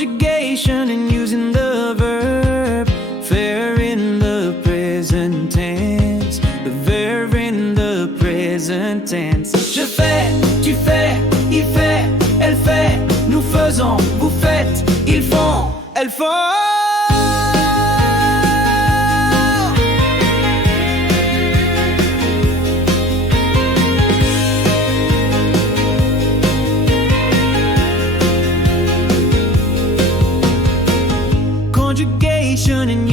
Conjugation and using the verb. Faire in the present tense. The verb in the present tense. Je fais, tu fais, il fait, elle fait. Nous faisons, vous faites, ils font, elles font. Conjugation and